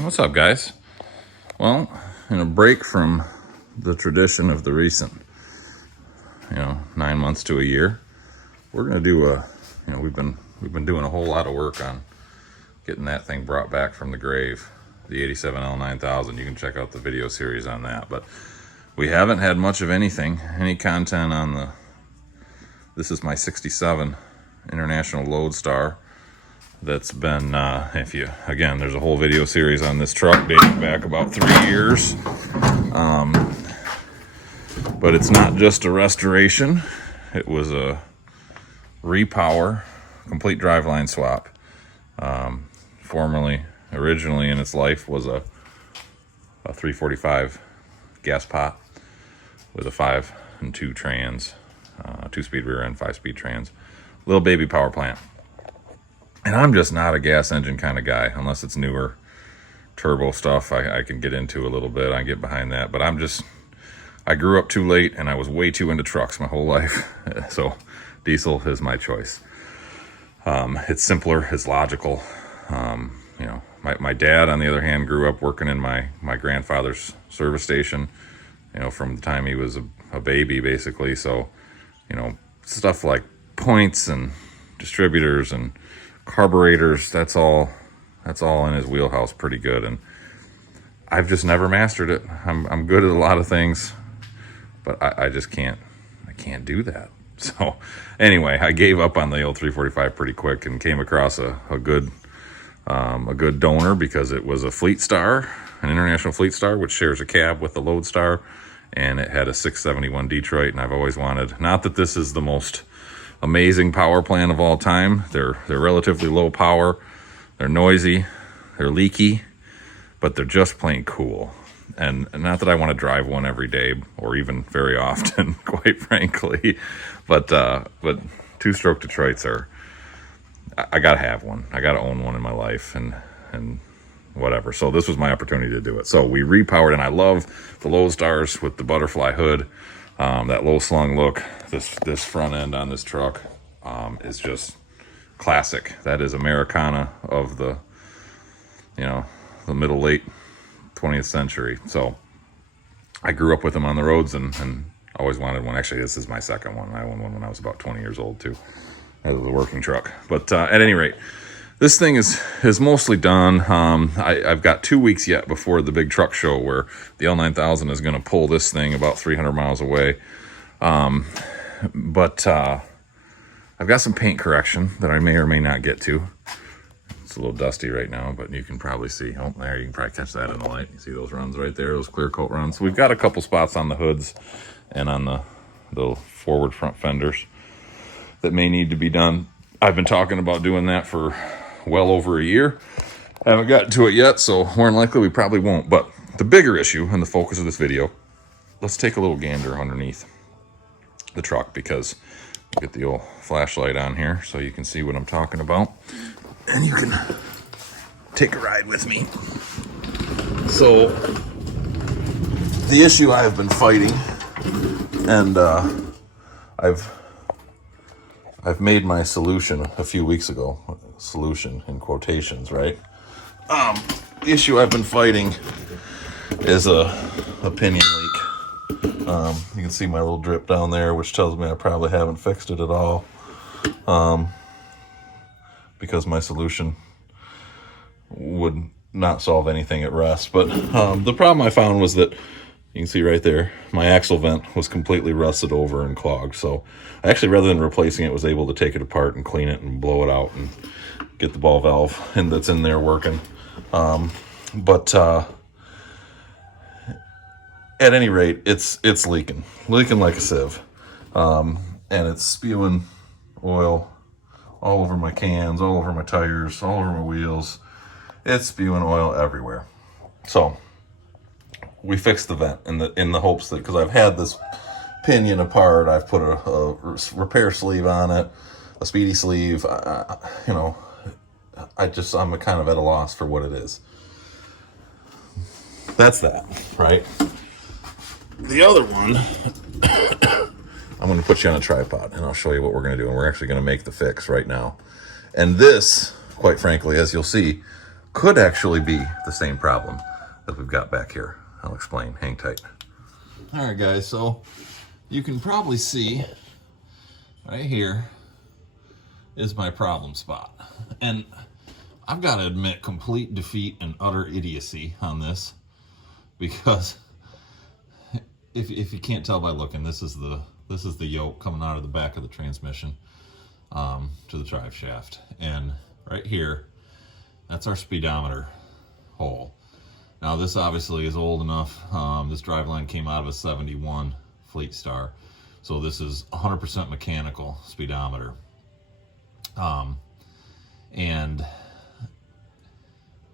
What's up, guys? Well, in a break from the tradition of the recent, 9 months to a year, we're gonna do we've been doing a whole lot of work on getting that thing brought back from the grave, the 87L 9000. You can check out the video series on that, but we haven't had much of any content on this is my 67 International Loadstar. That's been, there's a whole video series on this truck dating back about 3 years. But it's not just a restoration. It was a repower, complete driveline swap. Originally in its life was a 345 gas pot with a 5 and 2 trans, 2-speed rear end, 5-speed trans. Little baby power plant. And I'm just not a gas engine kind of guy, unless it's newer turbo stuff I can get into a little bit. I get behind that, but I grew up too late and I was way too into trucks my whole life. So diesel is my choice. It's simpler, it's logical. My dad, on the other hand, grew up working in my grandfather's service station, from the time he was a baby, basically. So, stuff like points and distributors and carburetors, that's all in his wheelhouse pretty good, and I've just never mastered it. I'm good at a lot of things, but I just can't do that. So anyway, I gave up on the old 345 pretty quick and came across a good donor, because it was a Fleet Star, an International Fleet Star, which shares a cab with the Loadstar, and it had a 671 Detroit, and I've always wanted, not that this is the most amazing power plant of all time. They're relatively low power, they're noisy, they're leaky, but they're just plain cool. And not that I want to drive one every day or even very often, quite frankly, but 2-stroke Detroits I gotta have one. I gotta own one in my life, and whatever. So this was my opportunity to do it. So we repowered, and I love the Loadstars with the butterfly hood. That low slung look, this front end on this truck is just classic. That is Americana of the middle late 20th century. So I grew up with them on the roads and always wanted one. Actually, this is my second one. I owned one when I was about 20 years old too. That was a working truck. But at any rate, this thing is mostly done. I've got 2 weeks yet before the big truck show, where the L9000 is going to pull this thing about 300 miles away. But I've got some paint correction that I may or may not get to. It's a little dusty right now, but you can probably see. Oh, there, you can probably catch that in the light. You see those runs right there, those clear coat runs. We've got a couple spots on the hoods and on the forward front fenders that may need to be done. I've been talking about doing that for well over a year. I haven't gotten to it yet, so more than likely we probably won't. But the bigger issue and the focus of this video, let's take a little gander underneath the truck, because I'll get the old flashlight on here so you can see what I'm talking about, and you can take a ride with me. So the issue I have been fighting, and I've made my solution a few weeks ago. Solution in quotations, right? The issue I've been fighting is a pinion leak. You can see my little drip down there, which tells me I probably haven't fixed it at all, because my solution would not solve anything at rest. But the problem I found was that, you can see right there, my axle vent was completely rusted over and clogged. So I actually, rather than replacing it, was able to take it apart and clean it and blow it out and get the ball valve that's in there working. But at any rate, it's leaking like a sieve, and it's spewing oil all over my cans, all over my tires, all over my wheels. It's spewing oil everywhere. So we fixed the vent in the hopes that, because I've had this pinion apart, I've put a repair sleeve on it, a speedy sleeve. You know, I'm kind of at a loss for what it is. That's that, right? The other one, I'm going to put you on a tripod and I'll show you what we're going to do. And we're actually going to make the fix right now. And this, quite frankly, as you'll see, could actually be the same problem that we've got back here. I'll explain. Hang tight. All right, guys. So you can probably see right here is my problem spot. And I've got to admit complete defeat and utter idiocy on this, because if you can't tell by looking, this is the yoke coming out of the back of the transmission to the drive shaft. And right here, that's our speedometer hole. Now this obviously is old enough. This driveline came out of a 71 Fleet Star. So this is 100% mechanical speedometer. And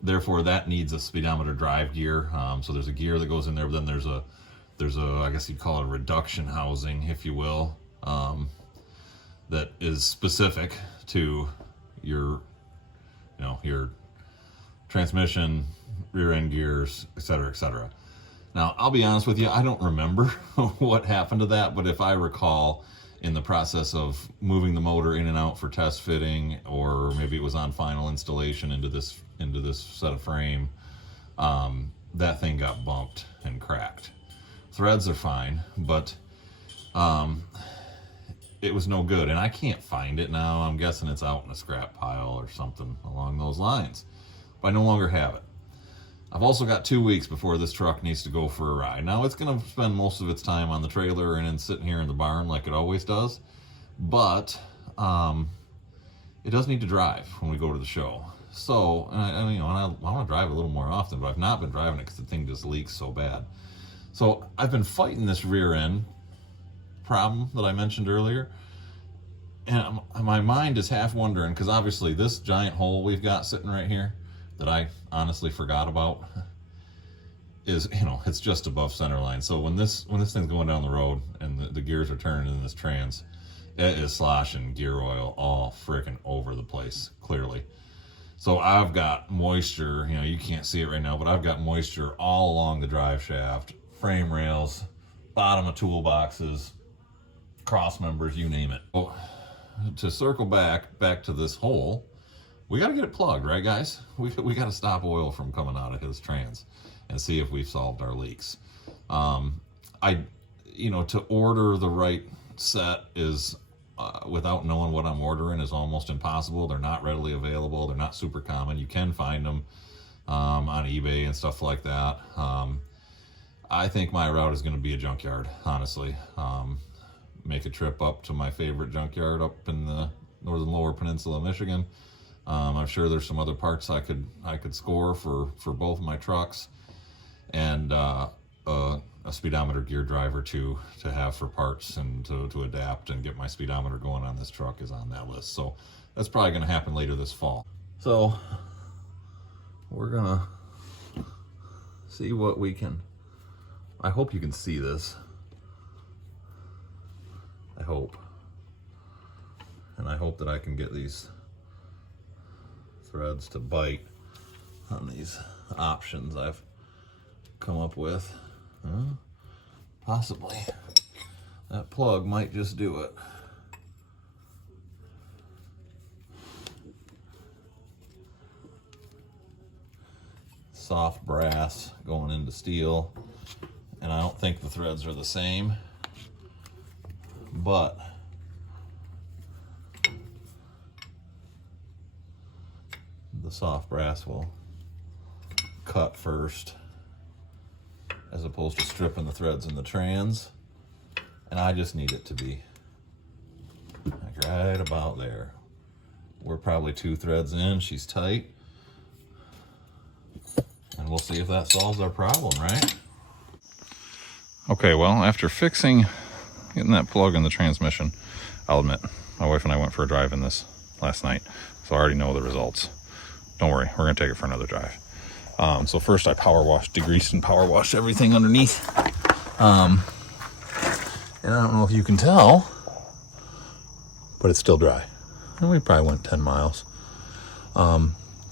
therefore that needs a speedometer drive gear. So there's a gear that goes in there, but then there's a, I guess you'd call it a reduction housing, if you will, that is specific to your, your transmission, rear end gears, etc., etc. Now, I'll be honest with you, I don't remember what happened to that, but if I recall, in the process of moving the motor in and out for test fitting, or maybe it was on final installation into this set of frame, that thing got bumped and cracked. Threads are fine, but it was no good, and I can't find it now. I'm guessing it's out in a scrap pile or something along those lines, but I no longer have it. I've also got 2 weeks before this truck needs to go for a ride. Now, it's going to spend most of its time on the trailer and then sitting here in the barn like it always does, but it does need to drive when we go to the show. So, and I want to drive a little more often, but I've not been driving it because the thing just leaks so bad. So I've been fighting this rear end problem that I mentioned earlier, and my mind is half wondering, because obviously this giant hole we've got sitting right here that I honestly forgot about is, it's just above center line. So when this thing's going down the road and the gears are turning in this trans, it is sloshing gear oil all freaking over the place, clearly. So I've got moisture, you can't see it right now, but I've got moisture all along the drive shaft, frame rails, bottom of toolboxes, cross members, you name it. So, to circle back to this hole, we got to get it plugged, right, guys? We got to stop oil from coming out of his trans and see if we've solved our leaks. To order the right set is, without knowing what I'm ordering, is almost impossible. They're not readily available. They're not super common. You can find them on eBay and stuff like that. I think my route is going to be a junkyard, honestly. Make a trip up to my favorite junkyard up in the northern lower peninsula of Michigan. I'm sure there's some other parts I could score for both of my trucks, and a speedometer gear driver to have for parts and to adapt and get my speedometer going on this truck is on that list. So that's probably going to happen later this fall. So we're gonna see what we can. I hope you can see this. I hope. And I hope that I can get these threads to bite on these options I've come up with. Possibly. That plug might just do it. Soft brass going into steel, and I don't think the threads are the same, but the soft brass will cut first as opposed to stripping the threads in the trans, and I just need it to be like right about there. We're probably 2 threads in, she's tight, and we'll see if that solves our problem, right? Okay, well, after getting that plug in the transmission, I'll admit, my wife and I went for a drive in this last night, so I already know the results. Don't worry, we're gonna take it for another drive. So first I degreased and power washed everything underneath. And I don't know if you can tell, but it's still dry. And we probably went 10 miles.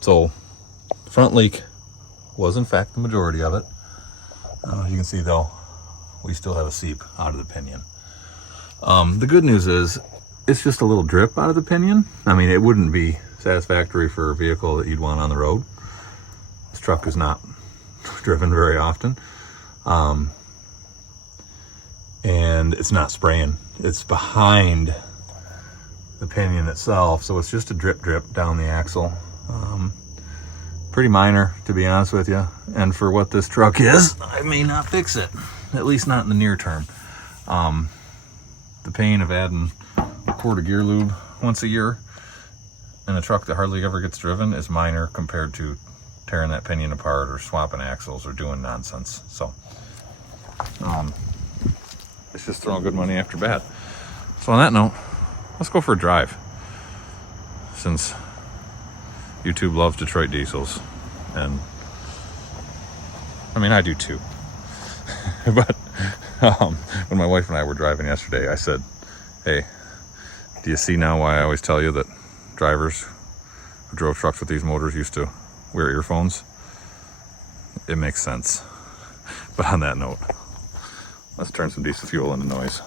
So the front leak was in fact the majority of it. As you can see though, we still have a seep out of the pinion. The good news is it's just a little drip out of the pinion. I mean, it wouldn't be satisfactory for a vehicle that you'd want on the road. This truck is not driven very often. And it's not spraying. It's behind the pinion itself, so it's just a drip down the axle. Pretty minor, to be honest with you. And for what this truck is, I may not fix it, at least not in the near term. The pain of adding a quart of gear lube once a year in a truck that hardly ever gets driven is minor compared to tearing that pinion apart or swapping axles or doing nonsense. So it's just throwing good money after bad. So on that note, let's go for a drive, since YouTube loves Detroit diesels, and I mean, I do too. But when my wife and I were driving yesterday, I said, hey, do you see now why I always tell you that drivers who drove trucks with these motors used to wear earphones? It makes sense. But on that note, let's turn some diesel fuel into noise.